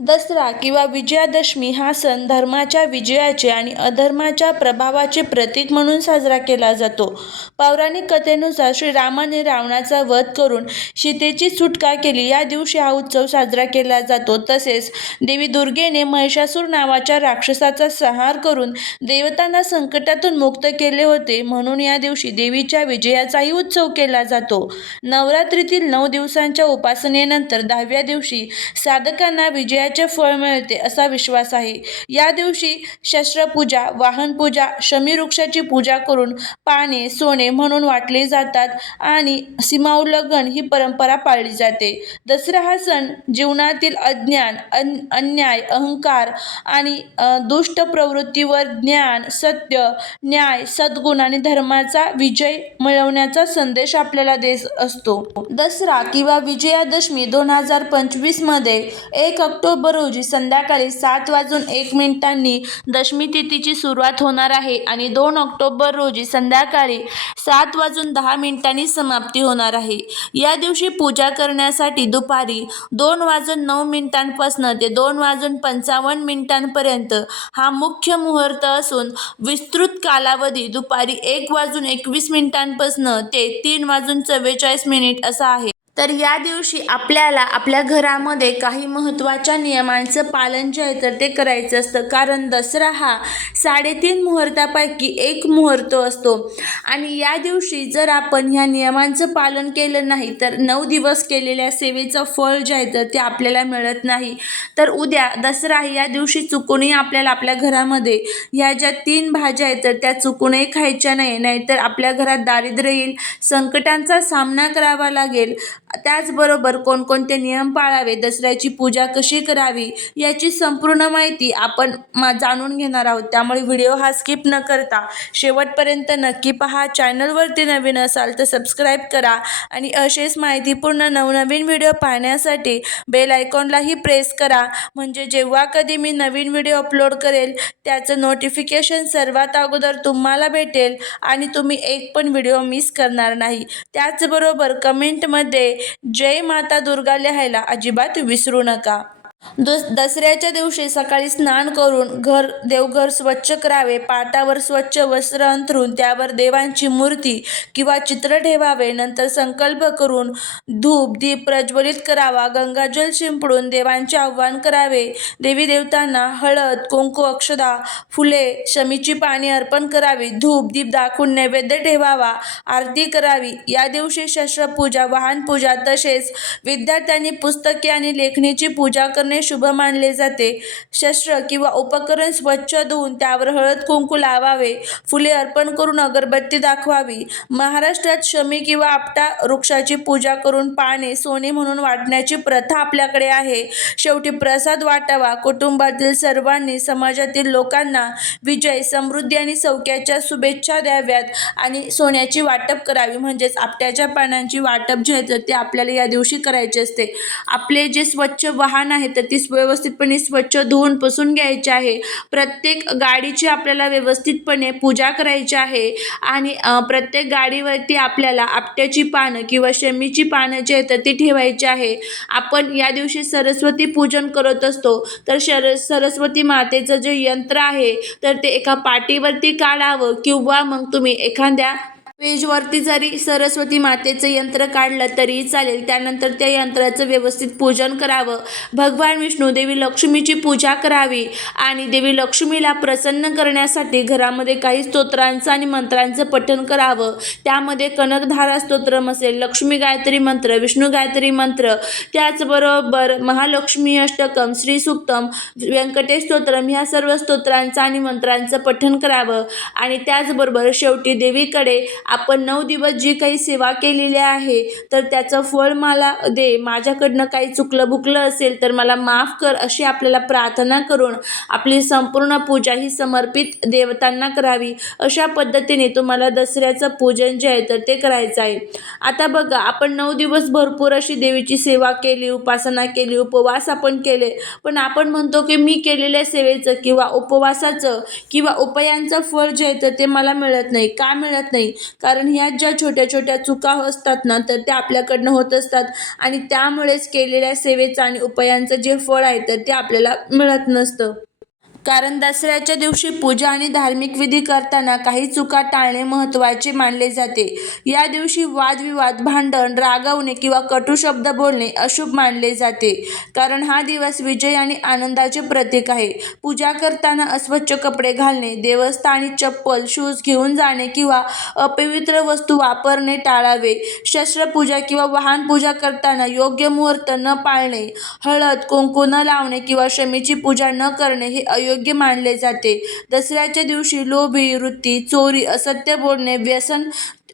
दसरा किंवा विजयादशमी हा सण धर्माच्या विजयाचे आणि अधर्माच्या प्रभावाचे प्रतीक म्हणून साजरा केला जातो. पौराणिक कथेनुसार श्रीरामाने रावणाचा वध करून सीतेची सुटका केली. या दिवशी हा उत्सव साजरा केला जातो. तसेच देवी दुर्गेने महिषासूर नावाच्या राक्षसाचा संहार करून देवतांना संकटातून मुक्त केले होते. म्हणून या दिवशी देवीच्या विजयाचाही उत्सव केला जातो. नवरात्रीतील नऊ दिवसांच्या उपासनेनंतर दहाव्या दिवशी साधकांना त्याचे फळ मिळते असा विश्वास आहे. या दिवशी शस्त्रपूजा वाहनपूजा शमीवृक्षाची पूजा करून पाने सोने म्हणून वाटले जातात आणि सीमाउल्लंघन ही परंपरा पाळली जाते. दसरा हा सण जीवनातील अज्ञान अन अन्याय अहंकार आणि दुष्ट प्रवृत्तीवर ज्ञान सत्य न्याय सद्गुण आणि धर्माचा विजय मिळवण्याचा संदेश आपल्याला देत असतो. दसरा किंवा विजयादशमी दोन हजार पंचवीसमध्ये एक ऑक्टोबर ऑक्टोबर रोजी संध्याकाळी सात वाजून एक मिनिटांनी दशमी तिथीची सुरुवात होणार आहे आणि दोन ऑक्टोबर रोजी संध्याकाळी सात वाजून दहा मिनिटांनी समाप्ती होणार आहे. या दिवशी पूजा करण्यासाठी दुपारी दोन वाजून नऊ मिनिटांपासून ते दोन वाजून पंचावन्न मिनिटांपर्यंत हा मुख्य मुहूर्त असून विस्तृत कालावधी दुपारी एक वाजून एकवीस मिनिटांपासून ते तीन वाजून चव्वेचाळीस मिनिट असा आहे. तर या दिवशी आपल्याला आपल्या घरामध्ये काही महत्त्वाच्या नियमांचं पालन जे आहे तर ते करायचं असतं. कारण दसरा हा साडेतीन मुहूर्तापैकी एक मुहूर्त असतो. आणि या दिवशी जर आपण ह्या नियमांचं पालन केलं नाही तर नऊ दिवस केलेल्या सेवेचं फळ जे आहे तर ते आपल्याला मिळत नाही. तर उद्या दसरा या दिवशी चुकूनही आपल्याला आपल्या घरामध्ये ह्या ज्या तीन भाज्या आहेत तर त्या चुकूनही खायच्या नाही. नाहीतर आपल्या घरात दारिद्र्य येईल संकटांचा सामना करावा लागेल. त्याचबरोबर कोणकोणते नियम पाळावे दसऱ्याची पूजा कशी करावी याची संपूर्ण माहिती आपण मा जाणून घेणार आहोत. त्यामुळे व्हिडिओ हा स्किप न करता शेवटपर्यंत नक्की पहा. चॅनलवरती नवीन असाल तर सबस्क्राईब करा आणि असेच माहितीपूर्ण नवनवीन व्हिडिओ पाहण्यासाठी बेल आयकॉनलाही प्रेस करा. म्हणजे जेव्हा कधी मी नवीन व्हिडिओ अपलोड करेल त्याचं नोटिफिकेशन सर्वात अगोदर तुम्हाला भेटेल आणि तुम्ही एक पण व्हिडिओ मिस करणार नाही. त्याचबरोबर कमेंटमध्ये जय माता दुर्गा लिहायला अजिबात विसरू नका. दस दसऱ्याच्या दिवशी सकाळी स्नान करून घर देवघर स्वच्छ करावे पाटावर स्वच्छ वस्त्र अंथरून त्यावर देवांची मूर्ती किंवा चित्र ठेवावे नंतर संकल्प करून धूप दीप प्रज्वलित करावा गंगाजल शिंपडून देवांचे आव्हान करावे. देवी देवतांना हळद कुंकू अक्षदा फुले शमीची पाने अर्पण करावी धूप दीप दाखवून नैवेद्य ठेवावा आरती करावी. या दिवशी शस्त्रपूजा वाहनपूजा तसेच विद्यार्थ्यांनी पुस्तके आणि लेखणीची पूजा करणे शुभ मानले जाते. शस्त्र किंवा उपकरण स्वच्छ धुवून त्यावर हळद कुंकू लावावे. फुले अर्पण करून अगरबत्ती दाखवावी. महाराष्ट्रात शमी किंवा आपटा वृक्षाची पूजा करून पाने सोने म्हणून वाटण्याची प्रथा आपल्याकडे आहे. शेवटी प्रसाद वाटावा. कुटुंबातील सर्वांनी समाजातील लोकांना विजय समृद्धी आणि सौख्याच्या शुभेच्छा द्याव्यात आणि सोन्याची वाटप करावी. म्हणजेच आपट्याच्या पानांची वाटप जे आहे तर ते आपल्याला या दिवशी करायचे असते. आपले जे स्वच्छ वाहन आहे तर ती व्यवस्थितपणे स्वच्छ धुवून पुसून घ्यायची आहे. प्रत्येक गाडीची आपल्याला व्यवस्थितपणे पूजा करायची आहे आणि प्रत्येक गाडीवरती आपल्याला आपट्याची पानं किंवा शमीची पानं जे आहेत तर ती ठेवायची आहे. आपण या दिवशी सरस्वती पूजन करत असतो तर शर सरस्वती मातेचं जे यंत्र आहे तर ते एका पाटीवरती काढावं किंवा मग तुम्ही एखाद्या पेजवरती जरी सरस्वती मातेचं यंत्र काढलं तरीही चालेल. त्यानंतर त्या यंत्राचं व्यवस्थित पूजन करावं. भगवान विष्णू देवी लक्ष्मीची पूजा करावी आणि देवी लक्ष्मीला प्रसन्न करण्यासाठी घरामध्ये काही स्तोत्रांचं आणि मंत्रांचं पठण करावं. त्यामध्ये कनकधारा स्तोत्रम असेल लक्ष्मी गायत्री मंत्र विष्णू गायत्री मंत्र त्याचबरोबर महालक्ष्मी अष्टकम श्री सुक्तम व्यंकटेश स्तोत्रम ह्या सर्व स्तोत्रांचं आणि मंत्रांचं पठण करावं. आणि त्याचबरोबर शेवटी देवीकडे आपण नऊ दिवस जी काही सेवा केलेली आहे तर त्याचं फळ मला दे. माझ्याकडनं काही चुकलं बुकलं असेल तर मला माफ कर अशी आपल्याला प्रार्थना करून आपली संपूर्ण पूजा ही समर्पित देवतांना करावी. अशा पद्धतीने तुम्हाला दसऱ्याचं पूजन जे आहे तर ते करायचं आहे. आता बघा आपण नऊ दिवस भरपूर अशी देवीची सेवा केली उपासना केली उपवास आपण केले. पण आपण म्हणतो की मी केलेल्या सेवेचं किंवा उपवासाचं किंवा उपायांचं फळ जे आहे तर ते मला मिळत नाही. का मिळत नाही? कारण ह्या ज्या छोट्या छोट्या चुका असतात ना तर त्या आपल्याकडनं होत असतात. आणि त्यामुळेच केलेल्या सेवेचं आणि उपायांचं जे फळ आहे तर ते आपल्याला मिळत नसतं. कारण दसऱ्याच्या दिवशी पूजा आणि धार्मिक विधी करताना काही चुका टाळणे महत्त्वाचे मानले जाते. या दिवशी वादविवाद भांडण रागवणे किंवा कटू शब्द बोलणे अशुभ मानले जाते. कारण हा दिवस विजय आणि आनंदाचे प्रतीक आहे. पूजा करताना अस्वच्छ कपडे घालणे देवस्थानी चप्पल शूज घेऊन जाणे किंवा अपवित्र वस्तू वापरणे टाळावे. शस्त्रपूजा किंवा वाहन पूजा करताना योग्य मुहूर्त न पाळणे हळद कुंकू न लावणे किंवा शमीची पूजा न करणे हे अयो अयोग्य मानले जाते. दसऱ्याच्या दिवशी लोभी वृत्ती चोरी असत्य बोलणे व्यसन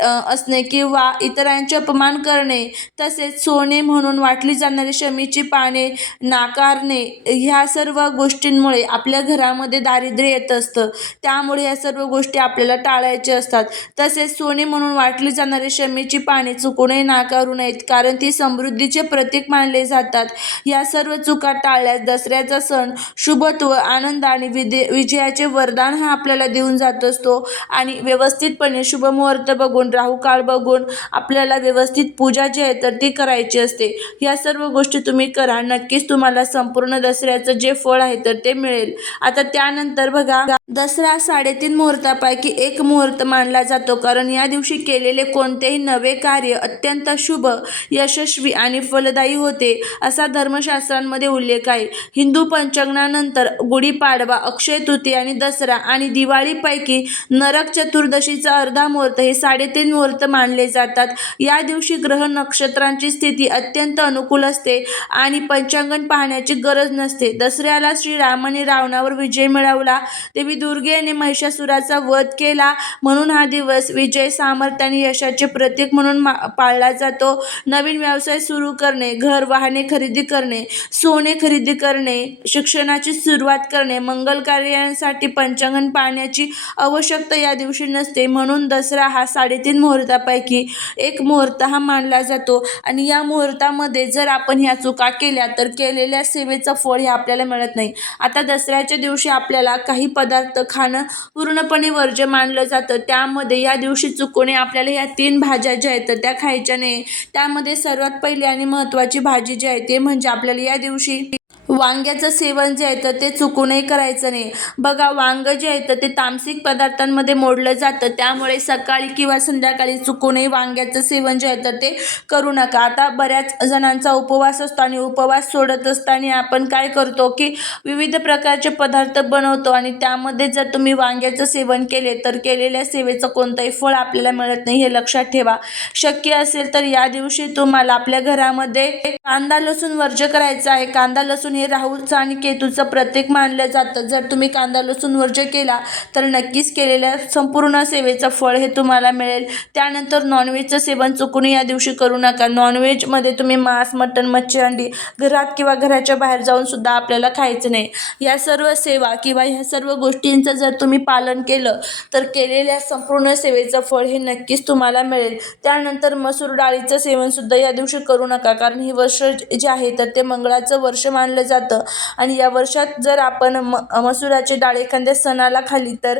असणे किंवा इतरांचे अपमान करणे तसेच सोने म्हणून वाटली जाणारी शमीची पाने नाकारणे ह्या सर्व गोष्टींमुळे आपल्या घरामध्ये दारिद्र्य येत असतं. त्यामुळे ह्या सर्व गोष्टी आपल्याला टाळायच्या असतात. तसेच सोने म्हणून वाटली जाणारी शमीची पाने चुकूनही नाकारू नयेत कारण ती समृद्धीचे प्रतीक मानले जातात. या सर्व चुका टाळल्यास दसऱ्याचा सण शुभत्व आनंद आणि विदे विजयाचे वरदान हा आपल्याला देऊन जात असतो. आणि व्यवस्थितपणे शुभमुहूर्त बघून बघून काळ बघून आपल्याला व्यवस्थित पूजा जी आहे तर ती करायची असते. या सर्व गोष्टी तुम्ही करा. नक्कीच तुम्हाला संपूर्ण दसऱ्याचं जे फळ आहे तर ते मिळेल. आता त्यानंतर बघा दसरा साडेतीन मुहूर्तापैकी एक मुहूर्त मानला जातो. कारण या दिवशी केलेले कोणतेही नवे कार्य अत्यंत शुभ यशस्वी आणि फलदायी होते असा धर्मशास्त्रांमध्ये उल्लेख आहे. हिंदू पंचांगानंतर गुढीपाडवा अक्षय तृतीय आणि दसरा आणि दिवाळीपैकी नरक चतुर्दशीचा अर्धा मुहूर्त हे साडेतीन मुहूर्त मानले जातात. या दिवशी ग्रह नक्षत्रांची स्थिती अत्यंत अनुकूल असते आणि पंचांगण पाहण्याची गरज नसते. दसऱ्याला श्रीरामाने रावणावर विजय मिळवला. देवी दुर्गेने महिषासुराचा वध केला. म्हणून हा दिवस विजय सामर्थ्य आणि यशाचे प्रतीक म्हणून मा पाळला जातो. नवीन व्यवसाय सुरू करणे घर वाहने खरेदी करणे सोने खरेदी करणे शिक्षणाची सुरुवात करणे मंगल कार्यांसाठी पंचांगण पाहण्याची आवश्यकता या दिवशी नसते. म्हणून दसरा हा तीन मुहूर्तापैकी एक मुहूर्त हा मानला जातो. आणि या मुहूर्तामध्ये जर आपण ह्या चुका केल्या तर केलेल्या सेवेचं फळ हे आपल्याला मिळत नाही. आता दसऱ्याच्या दिवशी आपल्याला काही पदार्थ खाणं पूर्णपणे वर्ज्य मानलं जातं. त्यामध्ये या दिवशी चुकूने आपल्याला या तीन भाज्या ज्या आहेत त्या खायच्या नाही. त्यामध्ये सर्वात पहिली आणि महत्त्वाची भाजी जी आहे ते म्हणजे आपल्याला या दिवशी वांग्याचं सेवन जे आहे तर ते चुकूनही करायचं नाही. बघा वांगं जे आहे तर ते तामसिक पदार्थांमध्ये मोडलं जातं. त्यामुळे सकाळी किंवा संध्याकाळी चुकूनही वांग्याचं सेवन जे आहे तर ते करू नका. आता बऱ्याच जणांचा उपवास असतो आणि उपवास सोडत असताना आपण काय करतो की विविध प्रकारचे पदार्थ बनवतो आणि त्यामध्ये जर तुम्ही वांग्याचं सेवन केले तर केलेल्या सेवेचं कोणतंही फळ आपल्याला मिळत नाही हे लक्षात ठेवा. शक्य असेल तर या दिवशी तुम्हाला आपल्या घरामध्ये कांदा लसूण वर्ज करायचं आहे. कांदा लसूण हे राहूचं आणि केतूचं प्रतीक मानलं जातं. जर तुम्ही कांदा लसूण वर्ज्य केला तर नक्कीच केलेल्या संपूर्ण सेवेचं फळ हे तुम्हाला मिळेल. त्यानंतर नॉनव्हेजचं सेवन चुकून या दिवशी करू नका. नॉनव्हेजमध्ये तुम्ही मांस मटण मच्छी अंडी घरात किंवा घराच्या बाहेर जाऊन सुद्धा आपल्याला खायचं नाही. या सर्व सेवा किंवा ह्या सर्व गोष्टींचं जर तुम्ही पालन केलं तर केलेल्या संपूर्ण सेवेचं फळ हे नक्कीच तुम्हाला मिळेल. त्यानंतर मसूर डाळीचं सेवनसुद्धा या दिवशी करू नका कारण ही वर्ष जे आहे तर ते मंगळाचं वर्ष मानलं जातं. आणि या वर्षात जर आपण म मसुराची डाळ एखाद्या सणाला खाली तर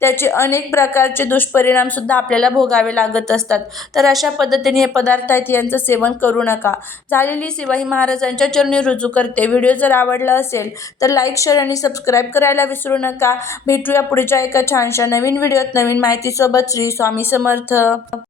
त्याचे अनेक प्रकारचे दुष्परिणामसुद्धा आपल्याला भोगावे लागत असतात. तर अशा पद्धतीने हे पदार्थ आहेत यांचं सेवन करू नका. झालेली सेवा ही महाराजांच्या चरणी रुजू करते. व्हिडिओ जर आवडला असेल तर लाईक शेअर आणि सबस्क्राईब करायला विसरू नका. भेटूया पुढच्या एका छानशा नवीन व्हिडिओत नवीन माहितीसोबत. श्री स्वामी समर्थ.